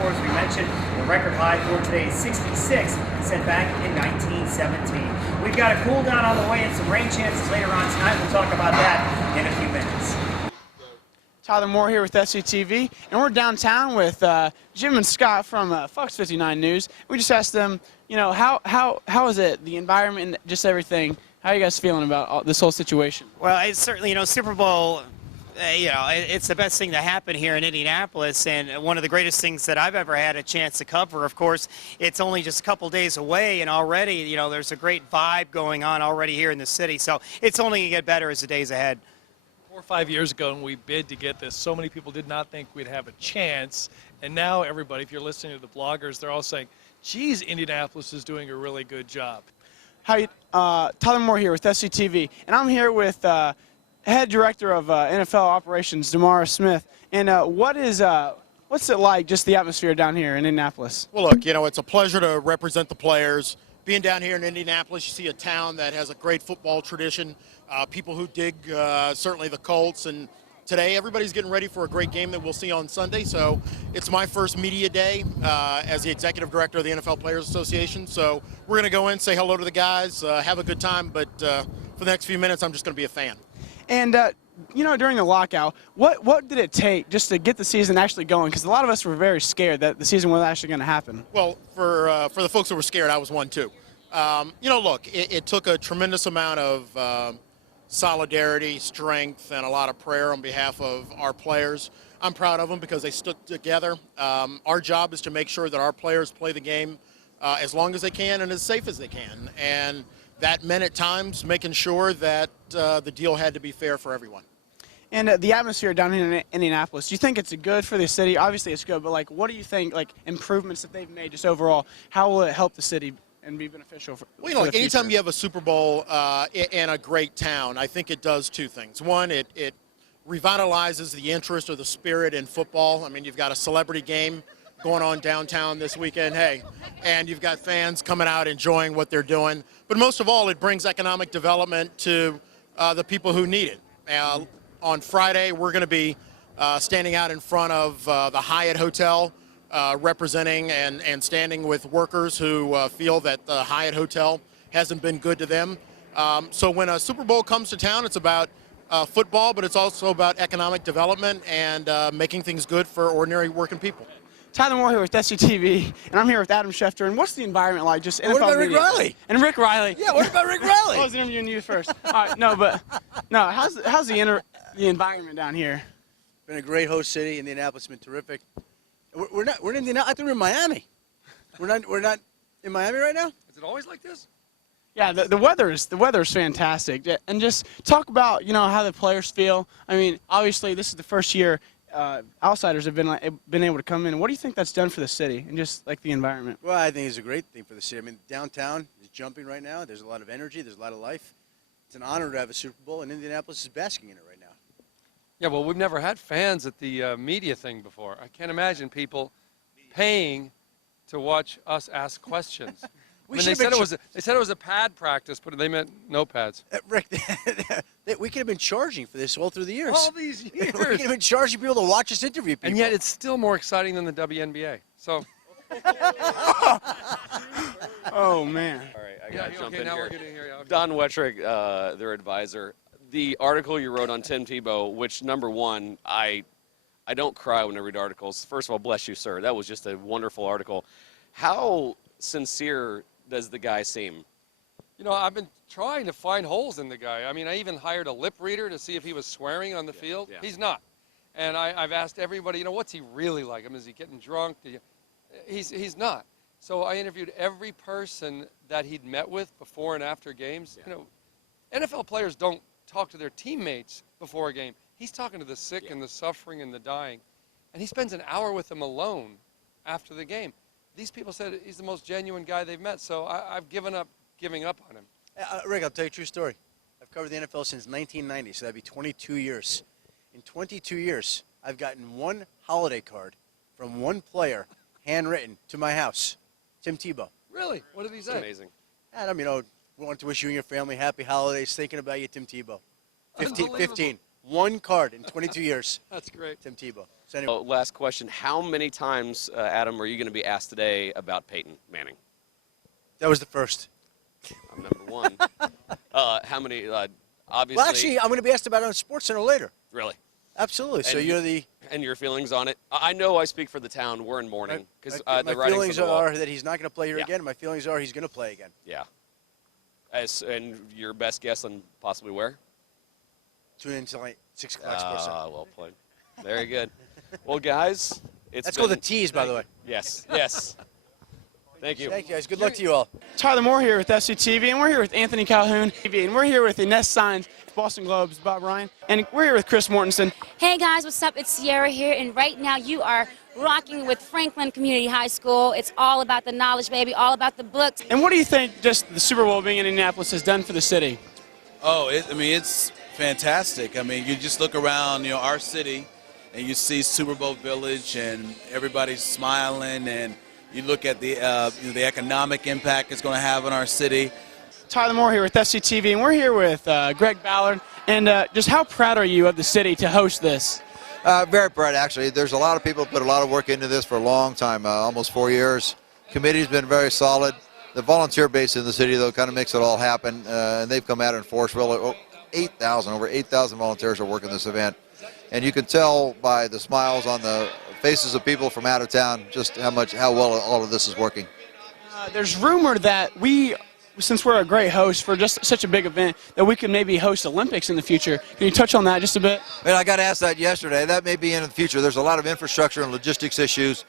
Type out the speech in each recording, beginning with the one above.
before, as we mentioned, the record high for today is 66, set back in 1917. We've got a cool down on the way and some rain chances later on tonight. We'll talk about that in a few minutes. Tyler Moore here with FCTV, and we're downtown with Jim and Scott from Fox 59 News. We just asked them, you know, how is it, the environment, just everything? How are you guys feeling about this whole situation? Well, it's certainly, Super Bowl, it's the best thing to happen here in Indianapolis, and one of the greatest things that I've ever had a chance to cover. Of course, it's only just a couple days away, and already, there's a great vibe going on already here in the city. So it's only going to get better as the days ahead. 4 or 5 years ago when we bid to get this, so many people did not think we'd have a chance, and now everybody, if you're listening to the bloggers, they're all saying, geez, Indianapolis is doing a really good job. Tyler Moore here with FCTV, and I'm here with Head Director of NFL Operations, Damara Smith. And what's it like, just the atmosphere down here in Indianapolis? Well, look, it's a pleasure to represent the players. Being down here in Indianapolis, you see a town that has a great football tradition, people who dig certainly the Colts, and today everybody's getting ready for a great game that we'll see on Sunday. So it's my first media day as the Executive Director of the NFL Players Association. So we're going to go in, say hello to the guys, have a good time, but for the next few minutes I'm just going to be a fan. And during the lockout, what did it take just to get the season actually going? Because a lot of us were very scared that the season wasn't actually going to happen. Well, for the folks who were scared, I was one too. Look, it took a tremendous amount of solidarity, strength, and a lot of prayer on behalf of our players. I'm proud of them because they stood together. Our job is to make sure that our players play the game as long as they can and as safe as they can. And that meant at times making sure that the deal had to be fair for everyone. And the atmosphere down here in Indianapolis, do you think it's good for the city? Obviously it's good, but what do you think, improvements that they've made just overall, how will it help the city and be beneficial for anytime you have a Super Bowl in a great town, I think it does two things. One, it revitalizes the interest or the spirit in football. I mean, you've got a celebrity game going on downtown this weekend, and you've got fans coming out enjoying what they're doing. But most of all, it brings economic development to the people who need it. On Friday, we're going to be standing out in front of the Hyatt Hotel, representing and standing with workers who feel that the Hyatt Hotel hasn't been good to them. So when a Super Bowl comes to town, it's about football, but it's also about economic development and making things good for ordinary working people. Tyler Moore here with SCTV, and I'm here with Adam Schefter. And what's the environment like? Just NFL what about media? Rick Riley? And Rick Riley. Yeah, what about Rick Riley? I was interviewing you first. All right, how's the environment down here? Been a great host city. Indianapolis has been terrific. We're in Indianapolis. I think we're in Miami. We're not in Miami right now. Is it always like this? Yeah, the weather is fantastic. And just talk about how the players feel. I mean, obviously this is the first year outsiders have been able to come in. What do you think that's done for the city and just the environment? Well, I think it's a great thing for the city. I mean, downtown is jumping right now. There's a lot of energy. There's a lot of life. It's an honor to have a Super Bowl, and Indianapolis is basking in it right now. Yeah, well, we've never had fans at the media thing before. I can't imagine people paying to watch us ask questions. They said it was a pad practice, but they meant no pads. Rick, we could have been charging for this all through the years. All these years. We could have been charging people to watch us interview people. And yet it's still more exciting than the WNBA. So. Oh, man. All right, I got to jump in now here. We're getting here. Okay. Don Wettrick, their advisor. The article you wrote on Tim Tebow, which, number one, I don't cry when I read articles. First of all, bless you, sir. That was just a wonderful article. How sincere does the guy seem? I've been trying to find holes in the guy. I mean, I even hired a lip reader to see if he was swearing on the field. Yeah. He's not. And I've asked everybody, what's he really like? I mean, is he getting drunk? He's not. So I interviewed every person that he'd met with before and after games. Yeah. NFL players don't talk to their teammates before a game. He's talking to the sick and the suffering and the dying. And he spends an hour with them alone after the game. These people said he's the most genuine guy they've met, so I've given up giving up on him. Rick, I'll tell you a true story. I've covered the NFL since 1990, so that'd be 22 years. In 22 years, I've gotten one holiday card from one player, handwritten, to my house, Tim Tebow. Really? What did he say? That's amazing. Adam, we want to wish you and your family happy holidays, thinking about you, Tim Tebow. 15. one card in 22 years. That's great. Tim Tebow. So anyway, Last question. How many times, Adam, are you going to be asked today about Peyton Manning? that was the first. I'm number one. How many, obviously? Well, actually, I'm going to be asked about it on SportsCenter later. Really? Absolutely. So And you're the. And your feelings on it? I know I speak for the town. We're in mourning because My the writing's feelings on the wall. are that he's not going to play here Yeah. again. My feelings are he's going to play again. Yeah. And your best guess on possibly where? Tune in tonight, 6 o'clock SportsCenter. Well played. Very good. Well, guys, it's That's been, called the tease, by the way. Yes, yes. Thank you. Thank you, guys. Good luck to you all. Tyler Moore here with FCTV, and we're here with Anthony Calhoun, and we're here with the Nest Signs Boston Globes, Bob Ryan, and we're here with Chris Mortensen. Hey guys, what's up? It's Sierra here, and right now you are rocking with Franklin Community High School. It's all about the knowledge, baby, all about the books. And what do you think just the Super Bowl being in Indianapolis has done for the city? Oh, it's fantastic. I mean, you just look around, our city, and you see Super Bowl Village, and everybody's smiling, and you look at the the economic impact it's going to have on our city. Tyler Moore here with FCTV, and we're here with Greg Ballard. And just how proud are you of the city to host this? Very proud, actually. There's a lot of people put a lot of work into this for a long time, almost 4 years. Committee's been very solid. The volunteer base in the city, though, kind of makes it all happen. And they've come out in force. Over 8,000 volunteers are working this event. And you can tell by the smiles on the faces of people from out of town just how well all of this is working. There's rumor that since we're a great host for just such a big event, that we could maybe host Olympics in the future. Can you touch on that just a bit? Man, I got asked that yesterday. That may be in the future. There's a lot of infrastructure and logistics issues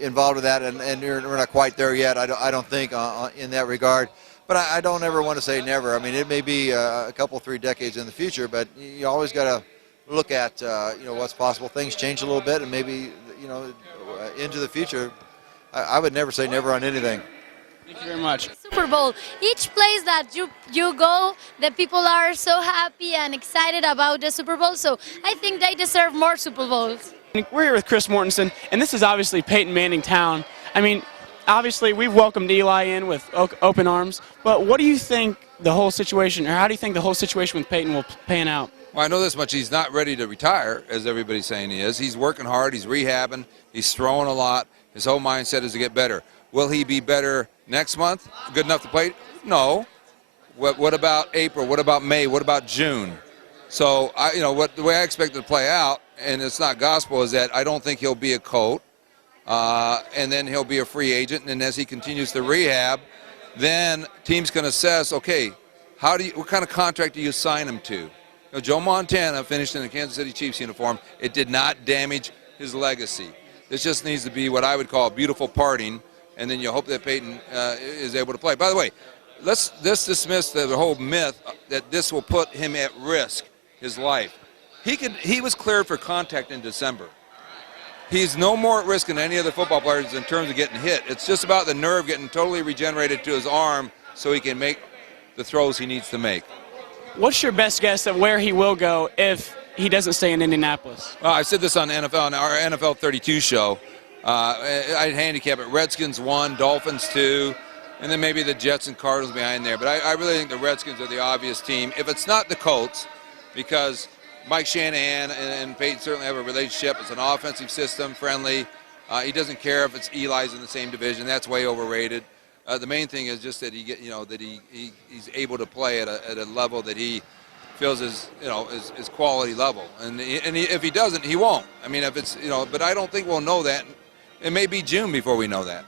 involved with that, and we're not quite there yet, I don't think, in that regard. But I don't ever want to say never. I mean, it may be a couple, 3 decades in the future, but you always got to look at what's possible. Things change a little bit, and maybe into the future. I would never say never on anything. Thank you very much. Super Bowl. Each place that you go, the people are so happy and excited about the Super Bowl, so I think they deserve more Super Bowls. We're here with Chris Mortensen, and this is obviously Peyton Manning town. I mean, obviously we've welcomed Eli in with open arms, but what do you think the whole situation, or how do you think the whole situation with Peyton will pan out? Well, I know this much. He's not ready to retire, as everybody's saying he is. He's working hard. He's rehabbing. He's throwing a lot. His whole mindset is to get better. Will he be better next month? Good enough to play? No. What about April? What about May? What about June? So, the way I expect it to play out, and it's not gospel, is that I don't think he'll be a Colt, and then he'll be a free agent. And as he continues to rehab, then teams can assess, okay, what kind of contract do you assign him to? Joe Montana finished in the Kansas City Chiefs uniform. It did not damage his legacy. This just needs to be what I would call a beautiful parting, and then you hope that Peyton is able to play. By the way, let's dismiss the whole myth that this will put him at risk, his life. He was cleared for contact in December. He's no more at risk than any other football players in terms of getting hit. It's just about the nerve getting totally regenerated to his arm so he can make the throws he needs to make. What's your best guess of where he will go if he doesn't stay in Indianapolis? Well, I said this on our NFL 32 show. I'd handicap it Redskins 1, Dolphins 2, and then maybe the Jets and Cardinals behind there. But I really think the Redskins are the obvious team. If it's not the Colts, because Mike Shanahan and Peyton certainly have a relationship. It's an offensive system, friendly. He doesn't care if it's Eli's in the same division. That's way overrated. The main thing is just that he's able to play at a level that he feels is quality level, and if he doesn't, he won't. I mean, if it's but I don't think we'll know that. It may be June before we know that.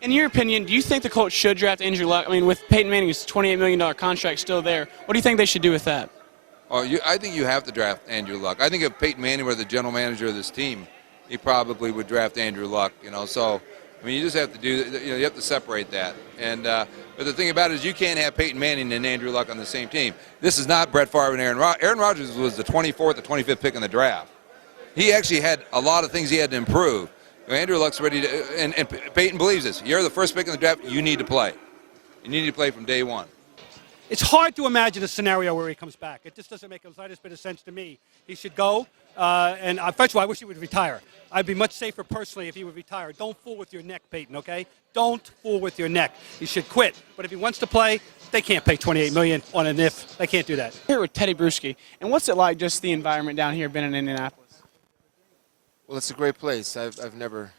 In your opinion, do you think the Colts should draft Andrew Luck? I mean, with Peyton Manning's $28 million contract still there, what do you think they should do with that? I think you have to draft Andrew Luck. I think if Peyton Manning were the general manager of this team, he probably would draft Andrew Luck. So. I mean, you just have to you have to separate that. And but the thing about it is you can't have Peyton Manning and Andrew Luck on the same team. This is not Brett Favre and Aaron Rodgers. Aaron Rodgers was the 24th or 25th pick in the draft. He actually had a lot of things he had to improve. Andrew Luck's ready to, and Peyton believes this. You're the first pick in the draft. You need to play. You need to play from day one. It's hard to imagine a scenario where he comes back. It just doesn't make the slightest bit of sense to me. He should go. And first of all, I wish he would retire. I'd be much safer personally if he would retire. Don't fool with your neck, Peyton, okay? Don't fool with your neck. He should quit. But if he wants to play, they can't pay $28 million on an if. They can't do that. Here with Teddy Bruschi. And what's it like, just the environment down here, been in Indianapolis? Well, it's a great place. I've never,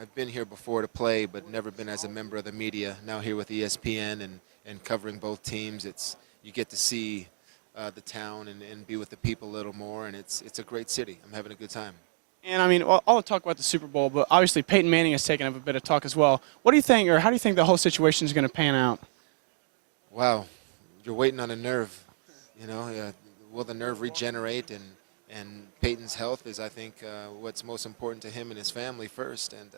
I've been here before to play, but never been as a member of the media. Now here with ESPN and covering both teams, you get to see the town and be with the people a little more, and it's a great city. I'm having a good time. And I mean, all the talk about the Super Bowl, but obviously Peyton Manning has taken up a bit of talk as well. What do you think, or how do you think the whole situation is going to pan out? Wow, you're waiting on a nerve. Will the nerve regenerate? And Peyton's health is, I think, what's most important to him and his family first. And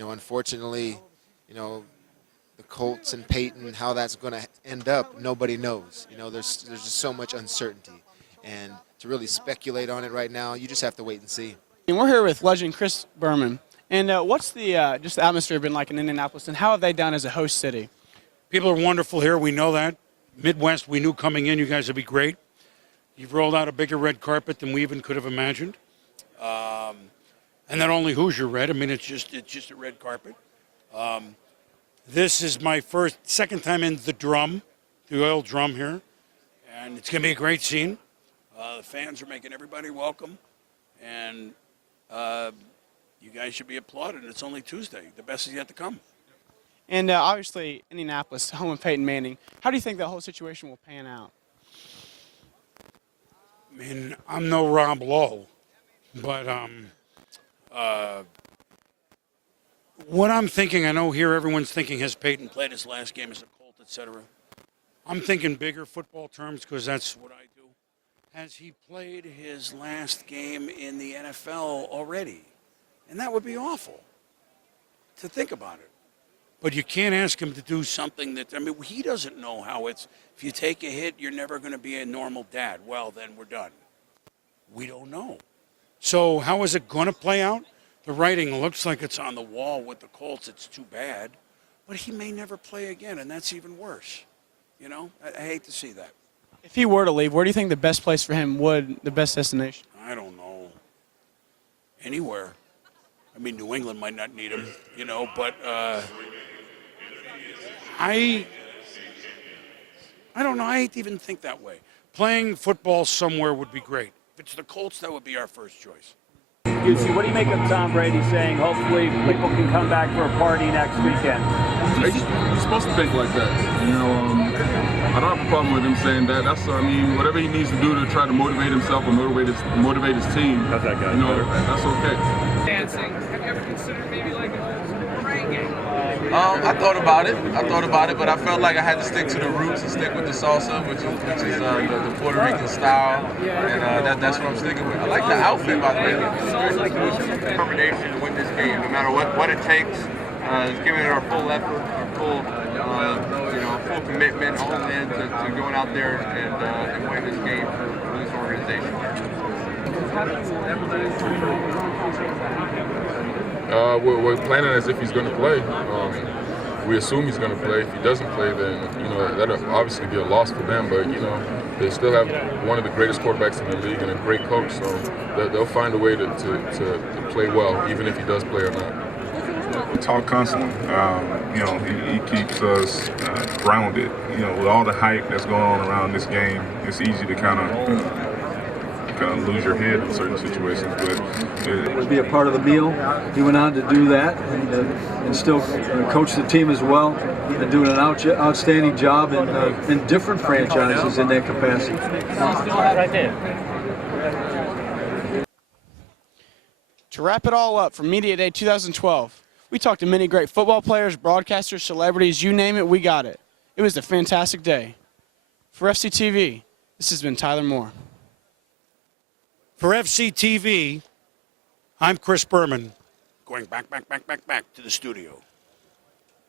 unfortunately, the Colts and Peyton, how that's going to end up, nobody knows. There's just so much uncertainty. And to really speculate on it right now, you just have to wait and see. And we're here with legend Chris Berman. And what's the just the atmosphere been like in Indianapolis, and how have they done as a host city? People are wonderful here. We know that. Midwest, we knew coming in you guys would be great. You've rolled out a bigger red carpet than we even could have imagined. And not only Hoosier red, I mean, it's just a red carpet. This is my second time in the oil drum here. And it's going to be a great scene. The fans are making everybody welcome. And you guys should be applauded. It's only Tuesday. The best is yet to come. And obviously, Indianapolis, home of Peyton Manning. How do you think the whole situation will pan out? I mean, I'm no Rob Lowe, but what I'm thinking, I know here everyone's thinking, has Peyton played his last game as a Colt, etc. I'm thinking bigger football terms because that's what I do. Has he played his last game in the NFL already? And that would be awful to think about it. But you can't ask him to do something that, I mean, he doesn't know how it's, if you take a hit, you're never going to be a normal dad. Well, then we're done. We don't know. So how is it going to play out? The writing looks like it's on the wall with the Colts. It's too bad. But he may never play again, and that's even worse. I hate to see that. If he were to leave, where do you think the best place for him the best destination? I don't know. Anywhere. I mean, New England might not need him, but I don't know. I hate to even think that way. Playing football somewhere would be great. If it's the Colts, that would be our first choice. What do you make of Tom Brady saying hopefully people can come back for a party next weekend? He's supposed to think like that. I don't have a problem with him saying that. Whatever he needs to do to try to motivate himself or motivate his team. How's that guy? That's okay. Dancing. Have you ever considered maybe like a praying game? I thought about it, but I felt like I had to stick to the roots and stick with the salsa, which is the Puerto Rican style, and that's what I'm sticking with. I like the outfit, by the way. Determination to win this game, no matter what it takes. Is giving it our full effort, our full, full commitment, all in to going out there and win this game for this organization. We're planning as if he's going to play. We assume he's going to play. If he doesn't play, then that'll obviously be a loss for them. But they still have one of the greatest quarterbacks in the league and a great coach, so they'll find a way to play well, even if he does play or not. We talk constantly. He keeps us grounded. With all the hype that's going on around this game, it's easy to kind of lose your head in certain situations. But to be a part of the meal, he went on to do that and still coach the team as well, and doing an outstanding job in different franchises in that capacity. Right there. To wrap it all up from Media Day 2012, we talked to many great football players, broadcasters, celebrities, you name it, we got it. It was a fantastic day. For FCTV, this has been Tyler Moore. For FCTV, I'm Chris Berman, going back to the studio.